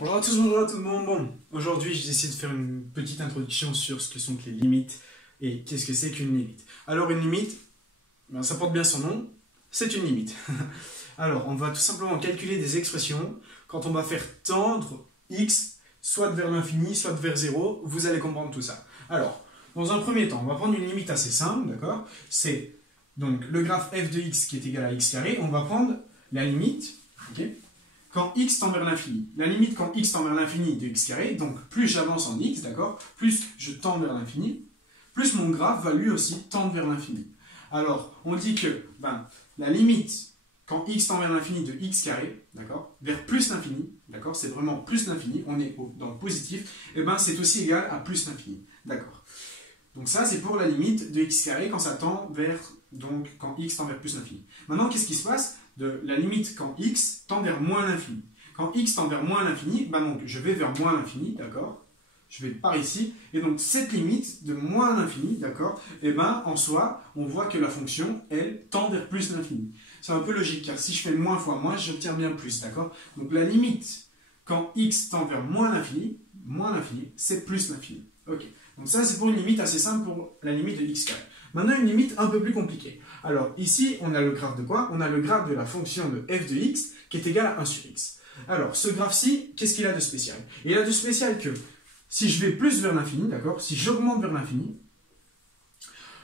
Bonjour à tous, bonjour à tout le monde. Bon, aujourd'hui, j'ai décidé de faire une petite introduction sur ce que sont les limites et qu'est-ce que c'est qu'une limite. Alors, une limite, ça porte bien son nom, c'est une limite. Alors, on va tout simplement calculer des expressions quand on va faire tendre x soit vers l'infini, soit vers 0. Vous allez comprendre tout ça. Alors, dans un premier temps, on va prendre une limite assez simple, d'accord? C'est donc le graphe f de x qui est égal à x carré. On va prendre la limite, ok, quand x tend vers l'infini. La limite quand x tend vers l'infini de x carré, donc plus j'avance en x, d'accord, plus je tends vers l'infini, plus mon graphe va lui aussi tendre vers l'infini. Alors, on dit que la limite quand x tend vers l'infini de x carré, d'accord, vers plus l'infini, d'accord, c'est vraiment plus l'infini, on est dans le positif, et c'est aussi égal à plus l'infini, d'accord. Donc ça, c'est pour la limite de x carré quand ça tend vers, donc quand x tend vers plus l'infini. Maintenant, qu'est-ce qui se passe de la limite quand x tend vers moins l'infini? Quand x tend vers moins l'infini, donc je vais vers moins l'infini, d'accord? Je vais par ici, et donc cette limite de moins l'infini, d'accord, en soi, on voit que la fonction, elle, tend vers plus l'infini. C'est un peu logique, car si je fais moins fois moins, j'obtiens bien plus, d'accord? Donc la limite quand x tend vers moins l'infini, c'est plus l'infini. Ok. Donc ça, c'est pour une limite assez simple pour la limite de x carré. Maintenant, une limite un peu plus compliquée. Alors ici, on a le graphe de quoi? On a le graphe de la fonction de f de x qui est égal à 1 sur x. Alors, ce graphe-ci, qu'est-ce qu'il a de spécial? Il a de spécial que si je vais plus vers l'infini, d'accord, si j'augmente vers l'infini,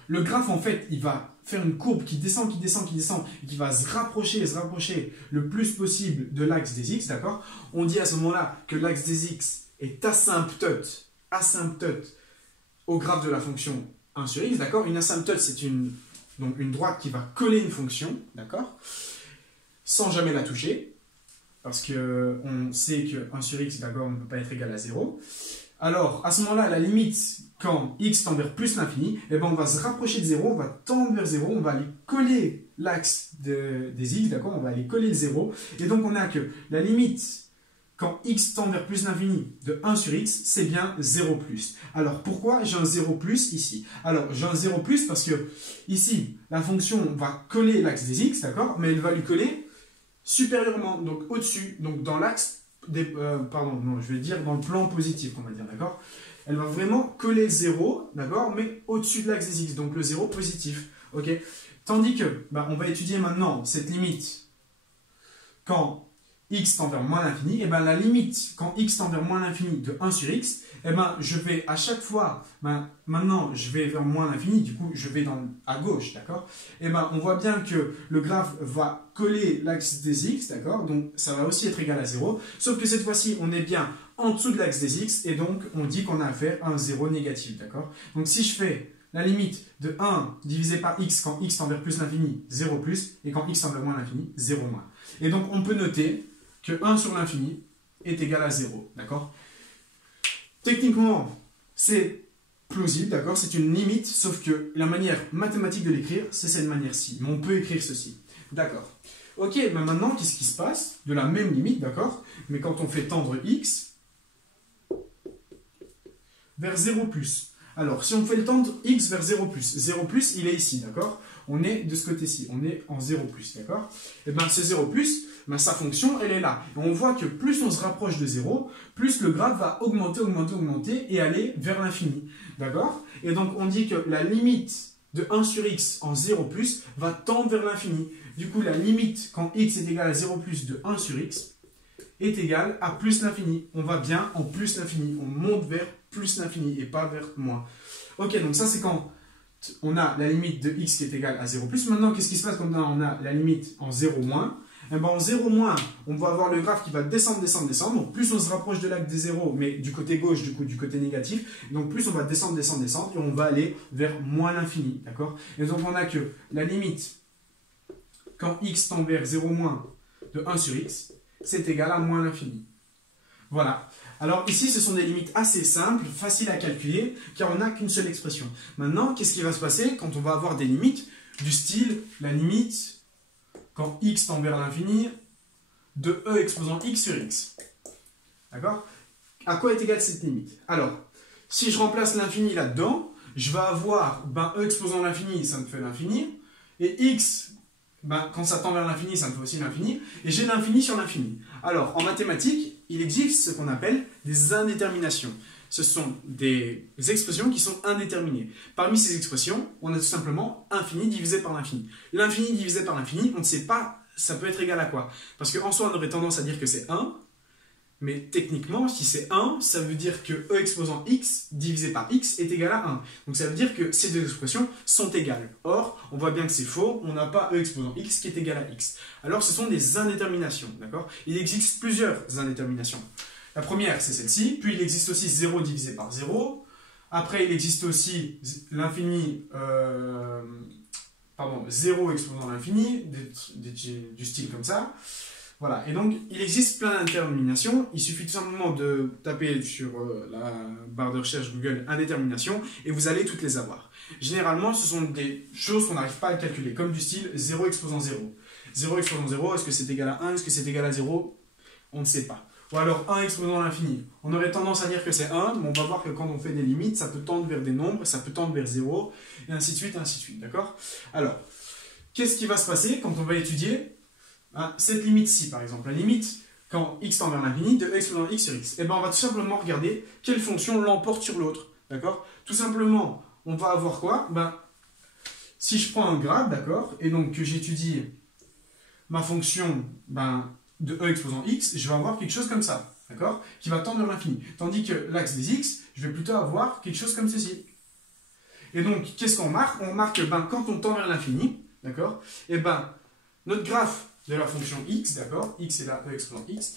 le graphe, en fait, il va faire une courbe qui descend, et qui va se rapprocher le plus possible de l'axe des x, d'accord? On dit à ce moment-là que l'axe des x est asymptote au graphe de la fonction 1 sur x, d'accord? Une asymptote, c'est une droite qui va coller une fonction, d'accord? Sans jamais la toucher, parce qu'on sait que 1 sur x, d'accord, ne peut pas être égal à 0. Alors, à ce moment-là, la limite, quand x tend vers plus l'infini, on va se rapprocher de 0, on va tendre vers 0, on va aller coller l'axe des x, d'accord? On va aller coller le 0, et donc on a que la limite quand x tend vers plus l'infini de 1 sur x, c'est bien 0 plus. Alors, pourquoi j'ai un 0 plus ici? Alors, j'ai un 0 plus parce que, ici, la fonction va coller l'axe des x, d'accord? Mais elle va lui coller supérieurement, donc au-dessus, donc dans l'axe des... je vais dire dans le plan positif, on va dire, d'accord? Elle va vraiment coller 0, d'accord? Mais au-dessus de l'axe des x, donc le 0 positif, ok? Tandis que, on va étudier maintenant cette limite quand x tend vers moins l'infini, la limite quand x tend vers moins l'infini de 1 sur x, je vais à chaque fois, maintenant je vais vers moins l'infini, du coup je vais à gauche, d'accord? On voit bien que le graphe va coller l'axe des x, d'accord? Donc ça va aussi être égal à 0, sauf que cette fois-ci on est bien en dessous de l'axe des x, et donc on dit qu'on a affaire à un 0 négatif, d'accord? Donc si je fais la limite de 1 divisé par x quand x tend vers plus l'infini, 0 plus, et quand x tend vers moins l'infini, 0 moins. Et donc on peut noter que 1 sur l'infini est égal à 0, d'accord? Techniquement, c'est plausible, d'accord? C'est une limite, sauf que la manière mathématique de l'écrire, c'est cette manière-ci. Mais on peut écrire ceci, d'accord? Ok, maintenant, qu'est-ce qui se passe de la même limite, d'accord? Mais quand on fait tendre x vers 0 plus. Alors, si on fait le tendre x vers 0 plus, il est ici, d'accord? On est de ce côté-ci, on est en 0 plus, d'accord? Ce 0 plus, sa fonction, elle est là. Et on voit que plus on se rapproche de 0, plus le graphe va augmenter et aller vers l'infini, d'accord? Et donc, on dit que la limite de 1 sur x en 0 plus va tendre vers l'infini. Du coup, la limite quand x est égal à 0 plus de 1 sur x est égale à plus l'infini. On va bien en plus l'infini. On monte vers plus l'infini et pas vers moins. Ok, donc ça, c'est quand on a la limite de x qui est égale à 0 plus. Maintenant, qu'est-ce qui se passe quand on a la limite en 0 moins? En 0 moins, on va avoir le graphe qui va descendre. Donc plus on se rapproche de l'axe des 0, mais du côté gauche, du côté négatif. Donc plus on va descendre, et on va aller vers moins l'infini, d'accord? Et donc on a que la limite, quand x tend vers 0 moins de 1 sur x, c'est égal à moins l'infini. Voilà. Alors ici, ce sont des limites assez simples, faciles à calculer, car on n'a qu'une seule expression. Maintenant, qu'est-ce qui va se passer quand on va avoir des limites du style, la limite quand x tend vers l'infini de e exposant x sur x. D'accord? À quoi est égale cette limite? Alors, si je remplace l'infini là-dedans, je vais avoir e exposant l'infini, ça me fait l'infini, et x, quand ça tend vers l'infini, ça me fait aussi l'infini, et j'ai l'infini sur l'infini. Alors, en mathématiques, il existe ce qu'on appelle des indéterminations. Ce sont des expressions qui sont indéterminées. Parmi ces expressions, on a tout simplement infini divisé par l'infini. L'infini divisé par l'infini, on ne sait pas, ça peut être égal à quoi. Parce qu'en soi, on aurait tendance à dire que c'est 1, mais techniquement, si c'est 1, ça veut dire que e exposant x divisé par x est égal à 1. Donc ça veut dire que ces deux expressions sont égales. Or, on voit bien que c'est faux, on n'a pas e exposant x qui est égal à x. Alors ce sont des indéterminations, d'accord? Il existe plusieurs indéterminations. La première, c'est celle-ci, puis il existe aussi 0 divisé par 0. Après, il existe aussi l'infini, 0 exposant l'infini, du style comme ça. Voilà, et donc il existe plein d'indéterminations. Il suffit tout simplement de taper sur la barre de recherche Google indétermination et vous allez toutes les avoir. Généralement, ce sont des choses qu'on n'arrive pas à calculer, comme du style 0 exposant 0. 0 exposant 0, est-ce que c'est égal à 1, est-ce que c'est égal à 0? On ne sait pas. Ou alors 1 exposant l'infini. On aurait tendance à dire que c'est 1, mais on va voir que quand on fait des limites, ça peut tendre vers des nombres, ça peut tendre vers 0, et ainsi de suite, d'accord? Alors, qu'est-ce qui va se passer quand on va étudier cette limite-ci, par exemple? La limite, quand x tend vers l'infini, de e exposant x sur x. Eh bien, on va tout simplement regarder quelle fonction l'emporte sur l'autre, d'accord? Tout simplement, on va avoir quoi? Si je prends un graphe, d'accord, et donc que j'étudie ma fonction, de e exposant x, je vais avoir quelque chose comme ça, d'accord, qui va tendre vers l'infini. Tandis que l'axe des x, je vais plutôt avoir quelque chose comme ceci. Et donc, qu'est-ce qu'on marque? On marque que quand on tend vers l'infini, d'accord, et notre graphe de la fonction x, d'accord, x est là, e exposant x,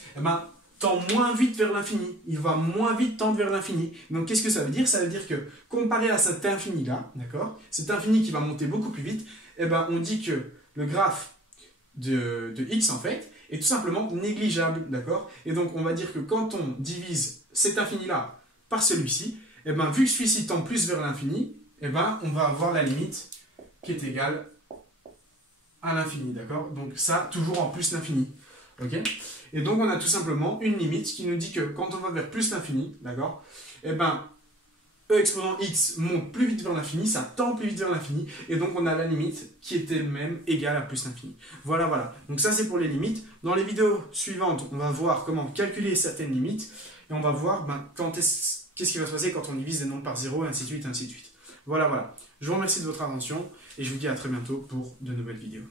tend moins vite vers l'infini. Il va moins vite tendre vers l'infini. Donc, qu'est-ce que ça veut dire? Ça veut dire que, comparé à cet infini-là, d'accord, cet infini qui va monter beaucoup plus vite, on dit que le graphe de x, en fait, est tout simplement négligeable, d'accord? Et donc, on va dire que quand on divise cet infini-là par celui-ci, vu que celui-ci tend plus vers l'infini, on va avoir la limite qui est égale à l'infini, d'accord? Donc, ça, toujours en plus l'infini, ok? Et donc, on a tout simplement une limite qui nous dit que quand on va vers plus l'infini, d'accord? E exposant x monte plus vite vers l'infini, ça tend plus vite vers l'infini, et donc on a la limite qui est elle-même égale à plus l'infini. Voilà, voilà. Donc ça, c'est pour les limites. Dans les vidéos suivantes, on va voir comment calculer certaines limites, et on va voir qu'est-ce qui va se passer quand on divise des nombres par 0, et ainsi de suite, ainsi de suite. Voilà, voilà. Je vous remercie de votre attention, et je vous dis à très bientôt pour de nouvelles vidéos.